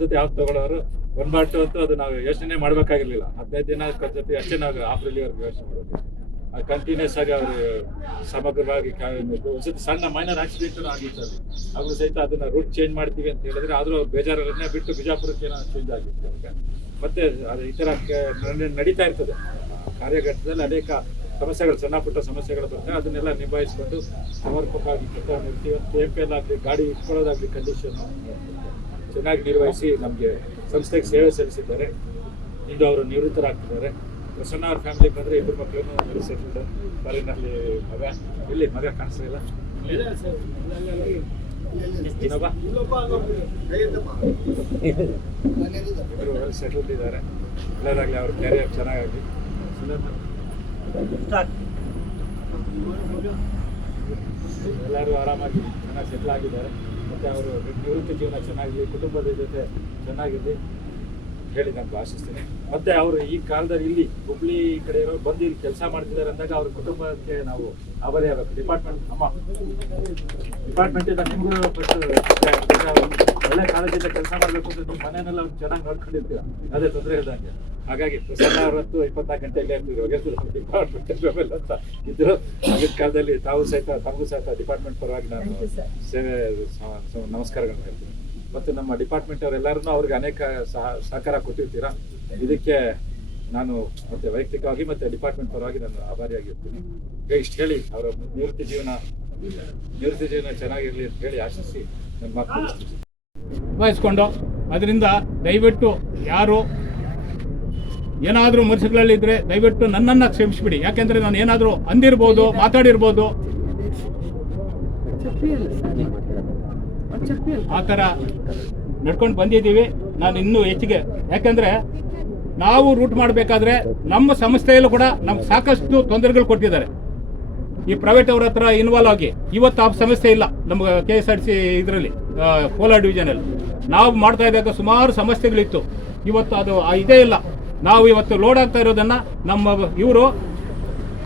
ಜೊತೆ ಯಾವ್ದು ತಗೊಳ್ಳೋರು 1/2 ಅಂತೂ ಅದು ನಾವು ಯೋಚನೆ ಮಾಡಬೇಕಾಗಿರ್ಲಿಲ್ಲ. 15 ದಿನ ಜೊತೆ ಅಷ್ಟೇ ನಾವು ಆಫ್ರಿಲಿವರೆಗೂ ಯೋಚನೆ ಮಾಡಬೇಕು. ಅದು ಕಂಟಿನ್ಯೂಸ್ ಆಗಿ ಅವರು ಸಮಗ್ರವಾಗಿ ಸಣ್ಣ ಮೈನರ್ ಆಕ್ಸಿಡೆಂಟ್ ಆಗಿತ್ತು. ಅದು ಸಹಿತ ಅದನ್ನ ರೂಟ್ ಚೇಂಜ್ ಮಾಡ್ತೀವಿ ಅಂತ ಹೇಳಿದ್ರೆ ಆದರೂ ಅವ್ರು ಬೇಜಾರನ್ನೇ ಬಿಟ್ಟು ಬಿಜಾಪುರಕ್ಕೆ ಏನೋ ಚೇಂಜ್ ಆಗಿತ್ತು ಅವ್ರಿಗೆ. ಮತ್ತೆ ಅದು ಈ ಥರ ನಡೀತಾ ಇರ್ತದೆ. ಕಾರ್ಯಘಟ್ಟದಲ್ಲಿ ಅನೇಕ ಸಮಸ್ಯೆಗಳು, ಸಣ್ಣ ಪುಟ್ಟ ಸಮಸ್ಯೆಗಳು ಬರ್ತವೆ. ಅದನ್ನೆಲ್ಲ ನಿಭಾಯಿಸಿಕೊಂಡು ಸಮರ್ಪಕವಾಗಿ ಕೆಲಸ ಮಾಡ್ತೀವಿ. KPL ಆಗಲಿ, ಗಾಡಿ ಇಟ್ಕೊಳ್ಳೋದಾಗಲಿ ಕಂಡೀಷನ್ ಚೆನ್ನಾಗಿ ನಿರ್ವಹಿಸಿ ನಮಗೆ ಸಂಸ್ಥೆಗೆ ಸೇವೆ ಸಲ್ಲಿಸಿದ್ದಾರೆ. ಇಂದು ಅವರು ನಿವೃತ್ತರಾಗ್ತಿದ್ದಾರೆ. ಪ್ರಸನ್ನ ಅವ್ರ ಫ್ಯಾಮಿಲಿಗೆ ಬಂದರೆ 2 ಮಕ್ಕಳನ್ನು ಸೆಟಲ್ಡ್. ಫಾರಿನಲ್ಲಿ ಮಗ ಕಾಣಿಸ್ಲಿಲ್ಲ. ಇಬ್ಬರು ಸೆಟಲ್ಡ್ ಇದ್ದಾರೆ. ಒಳ್ಳೆಯದಾಗಲಿ, ಅವ್ರ ಕ್ಯಾರಿಯರ್ ಚೆನ್ನಾಗಿ ಎಲ್ಲರೂ ಆರಾಮಾಗಿ ಚೆನ್ನಾಗಿ ಸೆಟ್ಲ್ ಆಗಿದ್ದಾರೆ. ಮತ್ತು ಅವರು ನಿವೃತ್ತಿ ಜೀವನ ಚೆನ್ನಾಗಿರಲಿ, ಕುಟುಂಬದ ಜೊತೆ ಚೆನ್ನಾಗಿರಲಿ ಹೇಳಿ ನಾನು ಭಾಷಿಸ್ತೀನಿ. ಮತ್ತು ಅವರು ಈ ಕಾಲದಲ್ಲಿ ಇಲ್ಲಿ ಹುಬ್ಳಿ ಕಡೆ ಇರೋರು ಬಂದು ಇಲ್ಲಿ ಕೆಲಸ ಮಾಡ್ತಿದ್ದಾರೆ ಅಂದಾಗ ಅವ್ರ ಕುಟುಂಬಕ್ಕೆ ನಾವು ಆಭಾರಿ ಆಗಬೇಕು. ಡಿಪಾರ್ಟ್ಮೆಂಟಿಂದ ನಿಮಗೂ ಫಸ್ಟ್ ಒಳ್ಳೆ ಕಾಲೇಜಿಂದ ಕೆಲಸ ಮಾಡಬೇಕು ಅಂತ ನಿಮ್ಮ ಮನೆಯನ್ನೆಲ್ಲ ಅವ್ರು ಚೆನ್ನಾಗಿ ನೋಡ್ಕೊಂಡಿರ್ತೀರ, ಅದೇ ತೊಂದರೆ ಇಲ್ದಂಗೆ. ಹಾಗಾಗಿ ಪ್ರಸನ್ನ ಅವರತ್ತು 24 ಗಂಟೆ ಇಲ್ಲೇ ಇರ್ತಿದ್ರು. ಡಿಪಾರ್ಟ್ಮೆಂಟ್ ಅಂತ ಇದ್ರು. ಆಗಿನ ಕಾಲದಲ್ಲಿ ತಮಗೂ ಸಹಿತ ಡಿಪಾರ್ಟ್ಮೆಂಟ್ ಪರವಾಗಿ ನಾನು ಸೇವೆ ನಮಸ್ಕಾರಗಳನ್ನು ಹೇಳ್ತೀನಿ. ಮತ್ತು ನಮ್ಮ ಡಿಪಾರ್ಟ್ಮೆಂಟ್ ಅವರೆಲ್ಲರೂ ಅವ್ರಿಗೆ ಅನೇಕ ಸಹಕಾರ ಕೊಟ್ಟಿರ್ತೀರಾ. ಇದಕ್ಕೆ ನಾನು ಮತ್ತೆ ವೈಯಕ್ತಿಕವಾಗಿ ಮತ್ತು ಡಿಪಾರ್ಟ್ಮೆಂಟ್ ಪರವಾಗಿ ನಾನು ಆಭಾರಿಯಾಗಿರ್ತೀನಿ. ಇಷ್ಟು ಹೇಳಿ ಅವರ ನಿವೃತ್ತಿ ಜೀವನ ಚೆನ್ನಾಗಿರಲಿ ಅಂತ ಹೇಳಿ ಆಶಿಸಿ ನನ್ನ ಮಾತು ವಹಿಸ್ಕೊಂಡು, ಅದರಿಂದ ದಯವಿಟ್ಟು ಯಾರು ಏನಾದರೂ ಮನಸ್ಸುಗಳಲ್ಲಿದ್ದರೆ ದಯವಿಟ್ಟು ನನ್ನನ್ನು ಕ್ಷಮಿಸಿಬಿಡಿ. ಯಾಕೆಂದರೆ ನಾನು ಏನಾದರೂ ಅಂದಿರ್ಬೋದು, ಮಾತಾಡಿರ್ಬೋದು, ಆ ಥರ ನಡ್ಕೊಂಡು ಬಂದಿದ್ದೀವಿ. ನಾನು ಇನ್ನೂ ಹೆಚ್ಚಿಗೆ, ಯಾಕೆಂದರೆ ನಾವು ರೂಟ್ ಮಾಡಬೇಕಾದ್ರೆ ನಮ್ಮ ಸಂಸ್ಥೆಯಲ್ಲೂ ಕೂಡ ನಮ್ಗೆ ಸಾಕಷ್ಟು ತೊಂದರೆಗಳು ಕೊಟ್ಟಿದ್ದಾರೆ. ಈ ಪ್ರೈವೇಟ್ ಅವ್ರ ಹತ್ರ ಇನ್ವಾಲ್ವ್ ಆಗಿ ಇವತ್ತು ಆ ಸಮಸ್ಯೆ ಇಲ್ಲ ನಮ್ಗೆ KSRTC ಇದರಲ್ಲಿ ಕೋಲಾರ ಡಿವಿಷನಲ್ಲಿ. ನಾವು ಮಾಡ್ತಾ ಇದ್ದಾಗ ಸುಮಾರು ಸಮಸ್ಯೆಗಳಿತ್ತು. ಇವತ್ತು ಅದು ಇದೇ ಇಲ್ಲ. ನಾವು ಇವತ್ತು ಲೋಡ್ ಆಗ್ತಾ ಇರೋದನ್ನು ನಮ್ಮ ಇವರು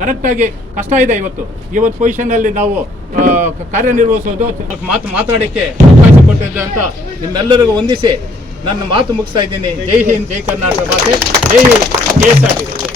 ಕರೆಕ್ಟಾಗಿ ಕಷ್ಟ ಇದೆ. ಇವತ್ತು ಪೊಸಿಷನ್ನಲ್ಲಿ ನಾವು ಕಾರ್ಯನಿರ್ವಹಿಸೋದು ಮಾತಾಡೋಕ್ಕೆ ಅವಕಾಶ ಕೊಟ್ಟಿದ್ದೆ ಅಂತ ನಿಮ್ಮೆಲ್ಲರಿಗೂ ವಂದಿಸಿ ನನ್ನ ಮಾತು ಮುಗಿಸ್ತಾ ಇದ್ದೀನಿ. ಜೈ ಹಿಂದ್, ಜೈ ಕರ್ನಾಟಕ ಮಾತೆ, ಜೈ KSRTC.